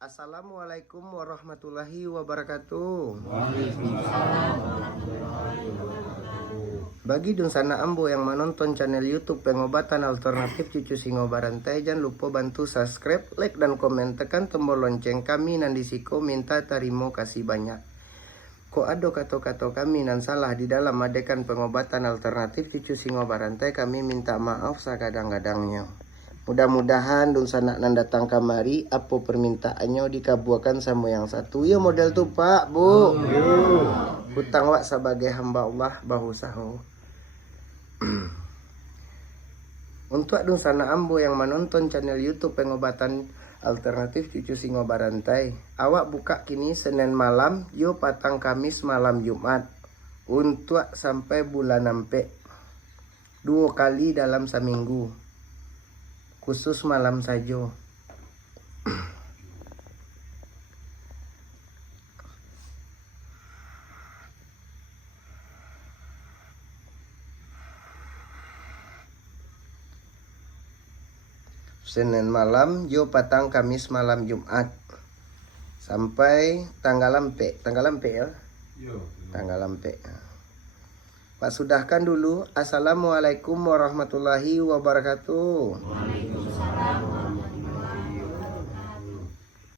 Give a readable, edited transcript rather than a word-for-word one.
Assalamualaikum warahmatullahi wabarakatuh. Bagi Dunsana Ambo yang menonton channel YouTube Pengobatan Alternatif Cucu Singo Barantai, jangan lupa bantu subscribe, like, dan komen. Tekan tombol lonceng. Kami Nandisiko minta terima kasih banyak. Ko ado kato-kato kami nan salah di dalam adegan pengobatan alternatif Cucu Singo Barantai, kami minta maaf sakadang-kadangnya. Mudah-mudahan Dunsana nan datang kamari apa permintaannya dikabulkan sama yang satu. Ya model tuh Pak, Bu. Hutang wak sebagai hamba Allah bahusaho. Untuk Dunsana Ambo yang menonton channel YouTube Pengobatan Alternatif Cucu Singo Barantai, awak buka kini Senin malam, yo patang Kamis malam Jumat. Untuk sampai bulan nampe 2 kali dalam seminggu. Khusus malam saja. Senin malam, yo patang Kamis malam Jumat. Sampai tanggal lampe. Tanggal lampe ya? Tanggal lampe. Pak sudahkan dulu. Assalamualaikum warahmatullahi wabarakatuh. Waalaikumsalam.